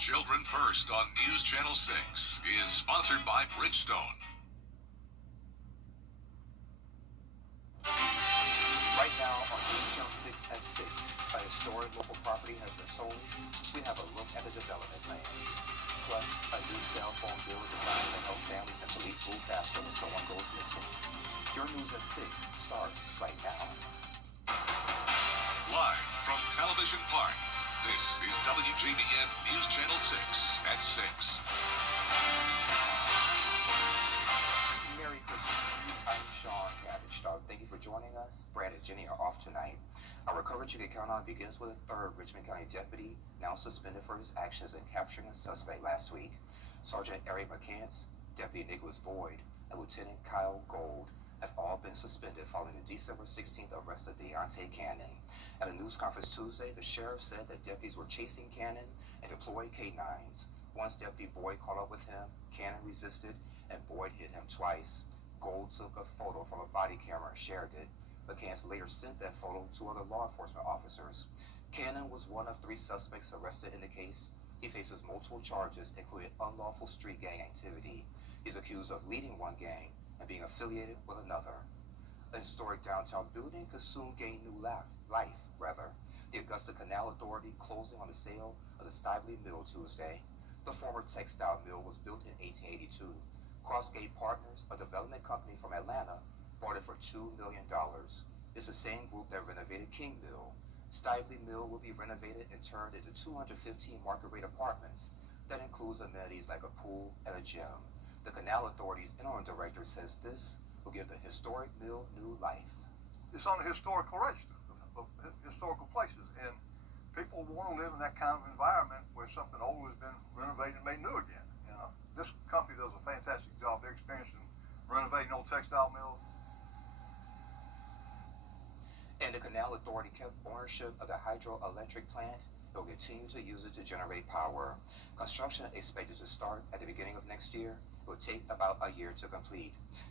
Children First on News Channel 6 is sponsored by Bridgestone. Right now on News Channel 6 at 6, a historic local property has been sold. We have a look at the development plan. Plus, a new cell phone bill designed to help families and police move faster when someone goes missing. Your News at 6 starts right now. Live from Television Park, this is WJBF News Channel 6 at 6. Merry Christmas. I'm Sean Cabbage. Thank you for joining us. Brad and Jenny are off tonight. Our coverage you can count on begins with a third Richmond County deputy now suspended for his actions in capturing a suspect last week. Sergeant Eric McCants, Deputy Nicholas Boyd, and Lieutenant Kyle Gold have all been suspended following the December 16th arrest of Deontay Cannon. At a news conference Tuesday, the sheriff said that deputies were chasing Cannon and deployed K-9s. Once Deputy Boyd caught up with him, Cannon resisted and Boyd hit him twice. Gold took a photo from a body camera and shared it. McCants later sent that photo to other law enforcement officers. Cannon was one of 3 suspects arrested in the case. He faces multiple charges, including unlawful street gang activity. He's accused of leading one gang and being affiliated with another. A historic downtown building could soon gain new life. The Augusta Canal Authority closing on the sale of the Stively Mill Tuesday. The former textile mill was built in 1882. Crossgate Partners, a development company from Atlanta, bought it for $2 million. It's the same group that renovated King Mill. Stively Mill will be renovated and turned into 215 market-rate apartments. That includes amenities like a pool and a gym. The Canal Authority's interim director says this will give the historic mill new life. It's on a historical register of historical places, and people want to live in that kind of environment where something old has been renovated and made new again. You know, this company does a fantastic job. They're experienced in renovating old textile mills. And the Canal Authority kept ownership of the hydroelectric plant. They'll continue to use it to generate power. Construction expected to start at the beginning of next year. It will take about a year to complete.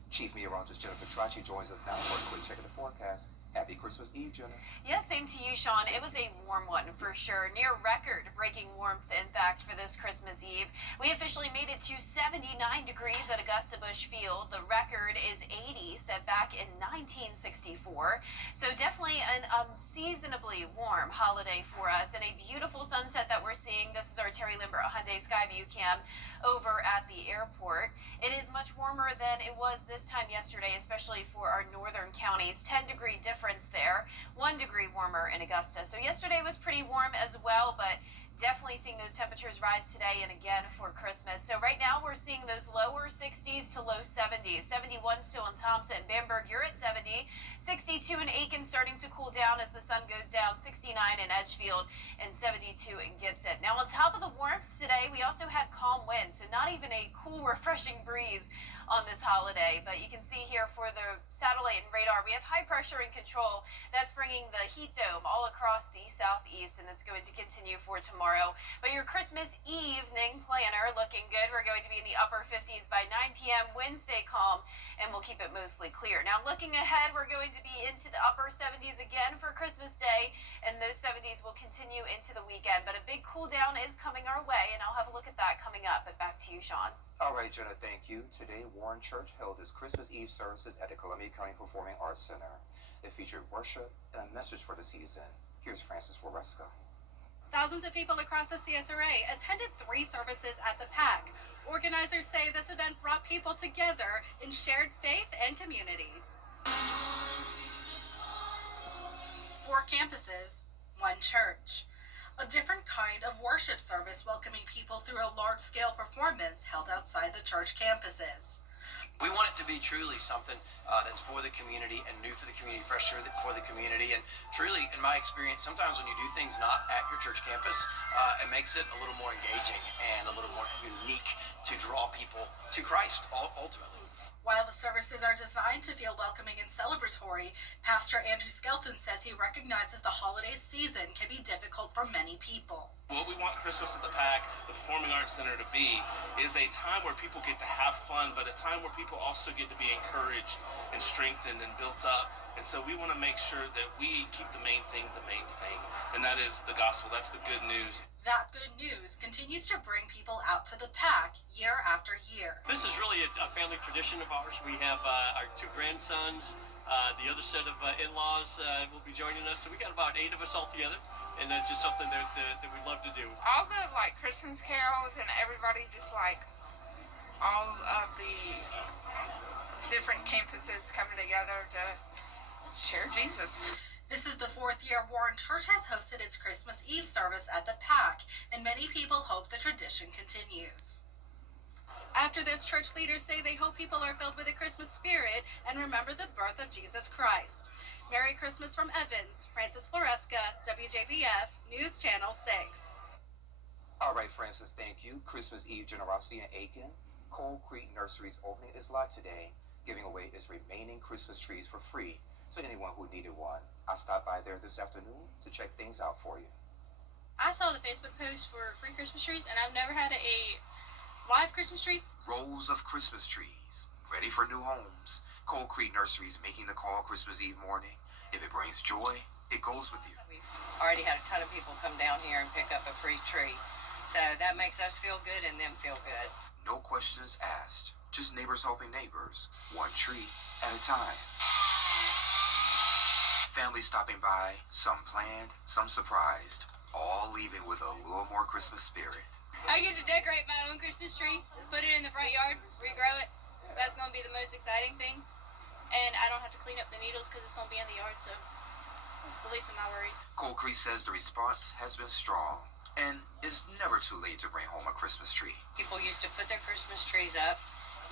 Chief Meteorologist Jennifer Tracci joins us now for a quick check of the forecast. Happy Christmas Eve, Jenna. Yeah, same to you, Sean. It was a warm one for sure. Near record-breaking warmth, in fact, for this Christmas Eve. We officially made it to 79 degrees at Augusta Busch Field. The record is 80, set back in 1964. So definitely an unseasonably warm holiday for us, and a beautiful sunset that we're seeing. This is our Terry Limbert Hyundai Skyview cam over at the airport. It is much warmer than it was this time yesterday, especially for our northern counties. 10-degree difference there, 1 degree warmer in Augusta. So yesterday was pretty warm as well, but definitely seeing those temperatures rise today and again for Christmas. So right now we're seeing those lower 60s to low 70s. 71 still in Thompson. Bamberg, you're at 70. 62 in Aiken, starting to cool down as the sun goes down. 69 in Edgefield and 72 in Gibson. Now on top of the warmth today, we also had calm winds, so not even a cool, refreshing breeze on this holiday. But you can see here for the satellite and radar, we have high pressure and control. That's bringing the heat dome all across the southeast, and it's going to continue for tomorrow. But your Christmas evening planner looking good. We're going to be in the upper 50s by 9 p.m. Wednesday, calm, and we'll keep it mostly clear. Now looking ahead, we're going to be into the upper 70s again for Christmas Day, and those 70s will continue into the weekend. But a big cool down is coming our way, and I'll have a look at that coming up. But back to you, Sean. All right, Jenna, thank you. Today, Warren Church held its Christmas Eve services at the Columbia County Performing Arts Center. It featured worship and a message for the season. Here's Francis Foresca. Thousands of people across the CSRA attended 3 services at the PAC. Organizers say this event brought people together in shared faith and community. 4 campuses, 1 church. A different kind of worship service welcoming people through a large-scale performance held outside the church campuses. We want it to be truly something that's for the community and new for the community, fresh for the community. And truly, in my experience, sometimes when you do things not at your church campus, it makes it a little more engaging and a little more unique to draw people to Christ, ultimately. While the services are designed to feel welcoming and celebratory, Pastor Andrew Skelton says he recognizes the holiday season can be difficult for many people. What we want Christmas at the PAC, the Performing Arts Center, to be is a time where people get to have fun, but a time where people also get to be encouraged and strengthened and built up. And so we want to make sure that we keep the main thing, and that is the gospel. That's the good news. That good news continues continues to bring people out to the pack year after year. This is really a family tradition of ours. We have our two grandsons, the other set of in-laws will be joining us. So we got about 8 of us all together, and it's just something that we love to do. All the Christmas carols and everybody just all of the different campuses coming together to share Jesus. This is the 4th year Warren Church has hosted its Christmas Eve service at the Pack, and many people hope the tradition continues. After this, church leaders say they hope people are filled with the Christmas spirit and remember the birth of Jesus Christ. Merry Christmas from Evans, Francis Floresca, WJBF, News Channel 6. All right, Francis, thank you. Christmas Eve generosity in Aiken. Coal Creek Nursery's opening its lot today, giving away its remaining Christmas trees for free to anyone who needed one. I stopped by there this afternoon to check things out for you. I saw the Facebook post for free Christmas trees, and I've never had a live Christmas tree. Rows of Christmas trees, ready for new homes. Coal Creek Nursery is making the call Christmas Eve morning. If it brings joy, it goes with you. We've already had a ton of people come down here and pick up a free tree. So that makes us feel good and them feel good. No questions asked, just neighbors helping neighbors, one tree at a time. Families stopping by, some planned, some surprised, all leaving with a little more Christmas spirit. I get to decorate my own Christmas tree, put it in the front yard, regrow it. That's going to be the most exciting thing. And I don't have to clean up the needles because it's going to be in the yard, so it's the least of my worries. Coal Creek says the response has been strong, and it's never too late to bring home a Christmas tree. People used to put their Christmas trees up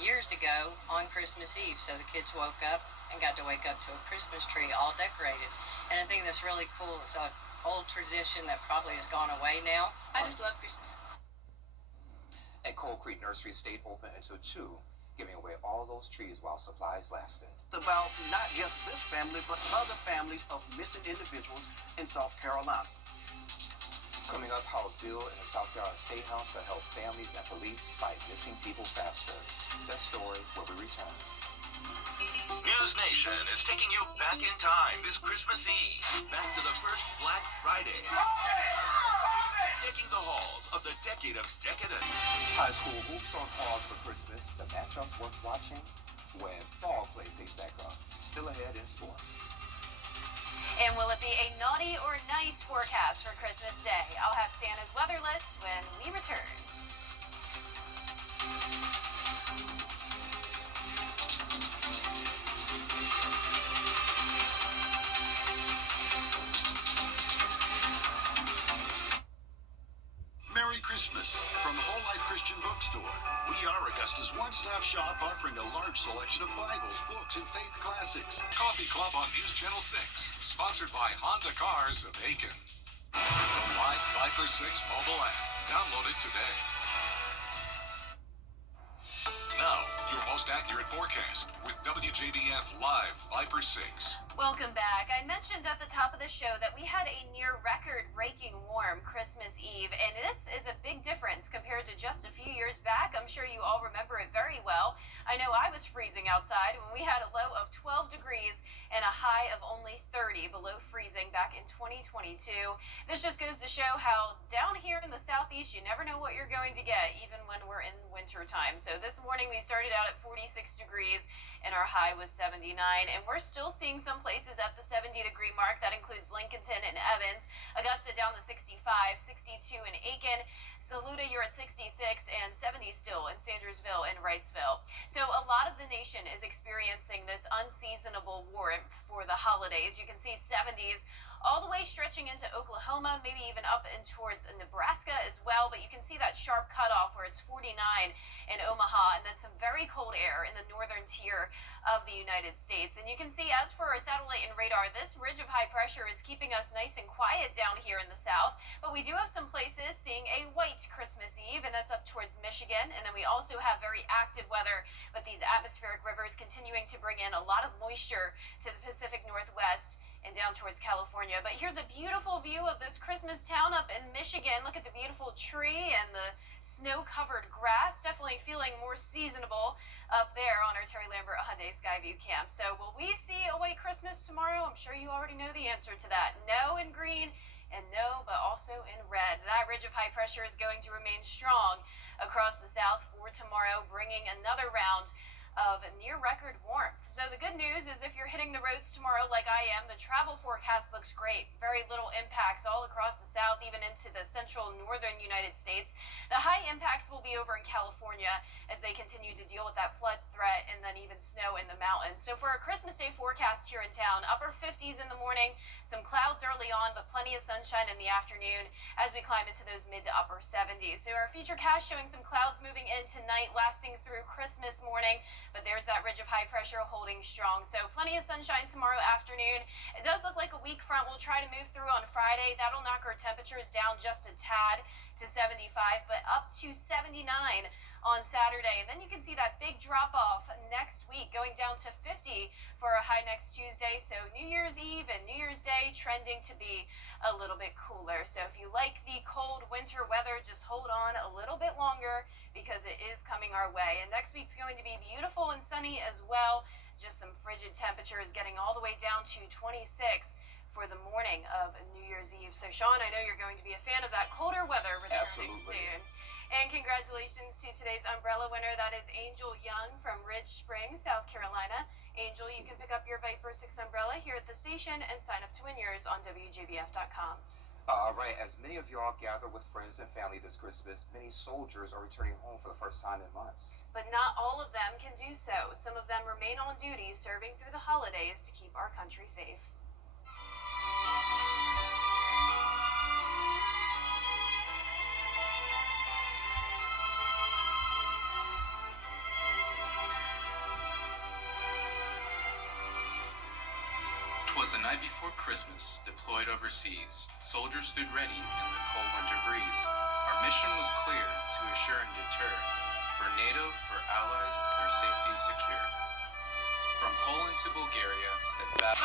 years ago on Christmas Eve, so the kids woke up and got to wake up to a Christmas tree all decorated. And I think that's really cool. It's an old tradition that probably has gone away now. I just love Christmas. And Coal Creek Nursery stayed open until 2, giving away all those trees while supplies lasted. It's about not just this family, but other families of missing individuals in South Carolina. Coming up, how a bill in the South Carolina State House to help families and police fight missing people faster. That story when we return. News Nation is taking you back in time this Christmas Eve. Back to the first Black Friday. Taking the halls of the decade of decadence. High school hoops on pause for Christmas. The matchup worth watching when fall play picks back up. Still ahead in sports. And will it be a naughty or nice forecast for Christmas Day? I'll have Santa's weather list when we return. Merry Christmas from Whole Life Christian Bookstore. We are Augusta's one-stop shop offering a large selection of Bibles, books, and faith classics. Coffee Club on News Channel 6, sponsored by Honda Cars of Aiken. The live Viper 6 mobile app. Download it today. Now, your most accurate forecast with WJBF Live Viper 6. Welcome back. I mentioned at the top of the show that we had a near record-breaking warm Christmas Eve, and this is a big difference compared to just a few years back. I'm sure you all remember it very well. I know I was freezing outside when we had a low of 12 degrees and a high of only 30 below freezing back in 2022. This just goes to show how down here in the southeast, you never know what you're going to get, even when we're in winter time. So this morning we started out at 46 degrees and our high was 79, and we're still seeing some places at the 70-degree mark. That includes Lincolnton and Evans. Augusta down to 65, 62 in Aiken. Saluda, you're at 66, and 70 still in Sandersville and Wrightsville. So a lot of the nation is experiencing this unseasonable warmth for the holidays. You can see 70s all the way stretching into Oklahoma, maybe even up and towards Nebraska as well. But you can see that sharp cutoff where it's 49 in Omaha, and then some very cold air in the northern tier of the United States. And you can see, as for our satellite and radar, this ridge of high pressure is keeping us nice and quiet down here in the south. But we do have some places seeing a white Christmas Eve, and that's up towards Michigan. And then we also have very active weather with these atmospheric rivers continuing to bring in a lot of moisture to the Pacific Northwest and down towards California. But here's a beautiful view of this Christmas town up in Michigan. Look at the beautiful tree and the snow-covered grass. Definitely feeling more seasonable up there on our Terry Lambert Hyundai Skyview Camp. So will we see a white Christmas tomorrow? I'm sure you already know the answer to that. No in green in no, but also in red. That ridge of high pressure is going to remain strong across the south for tomorrow, bringing another round of near record warmth. So the good news is if you're hitting the roads tomorrow like I am, the travel forecast looks great. Very little impacts all across the south, even into the central northern United States. The high impacts will be over in California as they continue to deal with that flood threat and then even snow in the mountains. So for a Christmas Day forecast here in town, upper 50s in the morning, some clouds early on, but plenty of sunshine in the afternoon as we climb into those mid to upper 70s. So our futurecast showing some clouds moving in tonight, lasting through Christmas morning. But there's that ridge of high pressure holding strong. So plenty of sunshine tomorrow afternoon. It does look like a weak front will try to move through on Friday. That'll knock our temperatures down just a tad to 75, but up to 79 on Saturday. And then you can see that big drop off next week, going down to 50 for a high next Tuesday. So New Year's Eve and New Year's Day trending to be a little bit cooler. So if you like the cold winter weather, just hold on a little bit longer because it is coming our way. And next week's going to be beautiful and sunny as well. Just some frigid temperatures getting all the way down to 26 for the morning of New Year's Eve. So Sean, I know you're going to be a fan of that colder weather returning soon. And congratulations to today's umbrella winner. That is Angel Young from Ridge Springs, South Carolina. Angel, you can pick up your Viper 6 umbrella here at the station and sign up to win yours on WJBF.com. All right, as many of y'all gather with friends and family this Christmas, many soldiers are returning home for the first time in months. But not all of them can do so. Some of them remain on duty serving through the holidays to keep our country safe. 'Twas the night before Christmas, deployed overseas. Soldiers stood ready in the cold winter breeze. Our mission was clear, to assure and deter. For NATO, for allies, their safety secure. From Poland to Bulgaria, steadfast.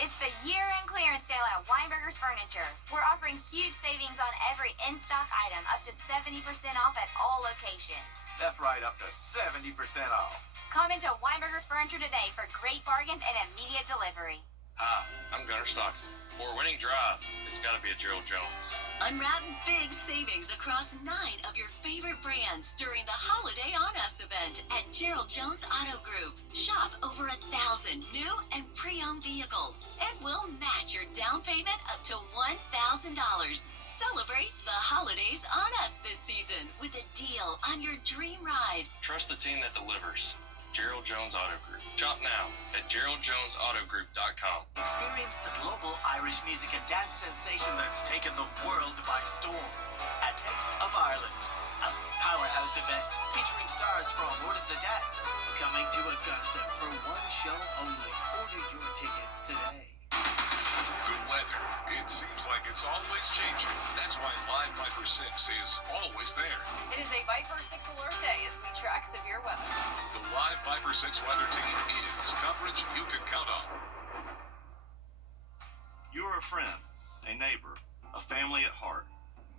It's the year-end clearance sale at Weinberger's Furniture. We're offering huge savings on every in-stock item, up to 70% off at all locations. That's right, up to 70% off. Come into Weinberger's Furniture today for great bargains and immediate delivery. Hi, I'm Gunnar Stockton. For a winning drive, it's got to be a Gerald Jones. Unwrap big savings across 9 of your favorite brands during the Holiday On Us event at Gerald Jones Auto Group. Shop over 1,000 new and pre-owned vehicles, and we'll match your down payment up to $1,000. Celebrate the holidays on us this season with a deal on your dream ride. Trust the team that delivers. Gerald Jones Auto Group. Shop now at GeraldJonesAutoGroup.com. Experience the global Irish music and dance sensation that's taken the world by storm. A Taste of Ireland, a powerhouse event featuring stars from Word of the Dance. Coming to Augusta for one show only. Order your tickets today. The weather. It seems like it's always changing. That's why Live Viper 6 is always there. It is a Viper 6 alert day as we track severe weather. The Live Viper 6 weather team is coverage you can count on. You are a friend, a neighbor, a family at heart.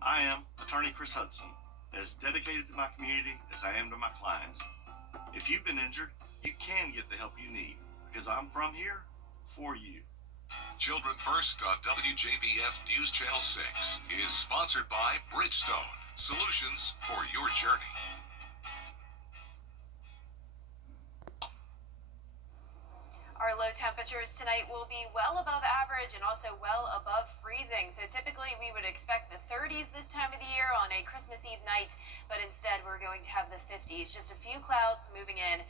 I am Attorney Chris Hudson, as dedicated to my community as I am to my clients. If you've been injured, you can get the help you need, because I'm from here for you. Children First on WJBF News Channel 6 is sponsored by Bridgestone, solutions for your journey. Our low temperatures tonight will be well above average and also well above freezing. So typically we would expect the 30s this time of the year on a Christmas Eve night, but instead we're going to have the 50s. Just a few clouds moving in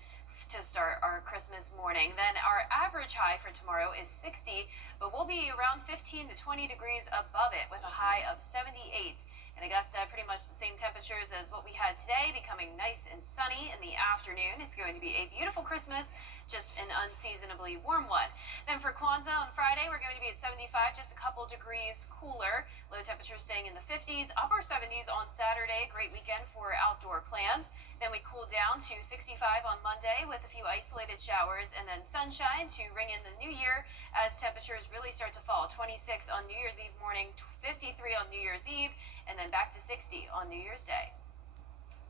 to start our Christmas morning. Then our average high for tomorrow is 60, but we'll be around 15 to 20 degrees above it with a high of 78. In Augusta, pretty much the same temperatures as what we had today, becoming nice and sunny in the afternoon. It's going to be a beautiful Christmas, just an unseasonably warm one. Then for Kwanzaa on Friday, we're going to be at 75, just a couple degrees cooler. Low temperatures staying in the 50s, upper 70s on Saturday. Great weekend for outdoor plans. Then we cool down to 65 on Monday with a few isolated showers, and then sunshine to ring in the new year as temperatures really start to fall. 26 on New Year's Eve morning, 53 on New Year's Eve, and then back to 60 on New Year's Day.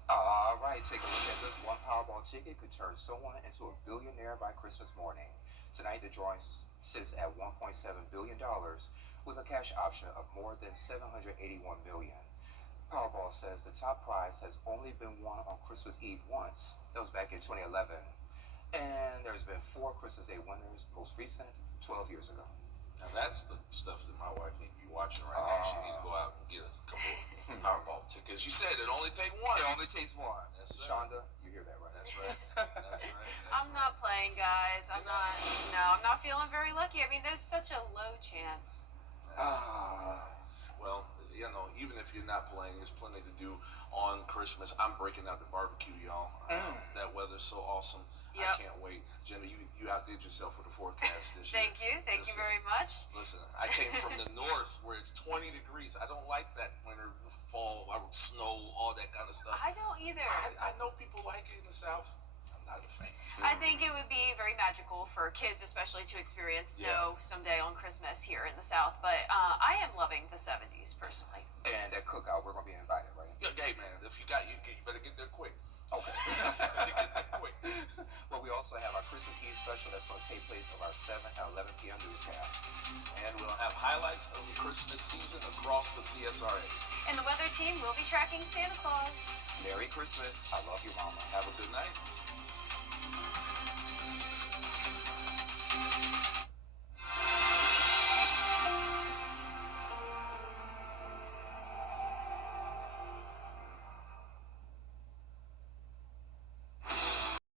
All right, take a look at this. One Powerball ticket could turn someone into a billionaire by Christmas morning. Tonight, the drawing sits at $1.7 billion. with a cash option of more than $781 million. Powerball says the top prize has only been won on Christmas Eve once. That was back in 2011. And there's been 4 Christmas Day winners, most recent 12 years ago. Now that's the stuff that my wife needs to be watching right now. She needs to go out and get a couple of Powerball tickets. You said it only take one. It only takes one. That's right. Shonda, you hear that right? That's right. That's right. I'm not playing, guys. I'm not feeling very lucky. I mean, there's such a low chance. Well, you know, even if you're not playing, there's plenty to do on Christmas. I'm breaking out the barbecue, y'all. That weather's so awesome. Yep. I can't wait. Jimmy, you outdid yourself with the forecast this year. Thank you very much. Listen, I came from the north where it's 20 degrees. I don't like that winter, fall, snow, all that kind of stuff. I don't either. I know people like it in the south. I'm not a fan. I think it would be very magical for kids, especially to experience snow someday on Christmas here in the South. But I am loving the 70s personally. And at Cookout, we're going to be invited, right? Yeah, hey, man, if you got you better get there quick. Okay. Better get there quick. Well, we also have our Christmas Eve special that's going to take place of our 7 and 11 p.m. newscast. And we'll have highlights of the Christmas season across the CSRA. And the weather team will be tracking Santa Claus. Merry Christmas. I love you, Mama. Have a good night.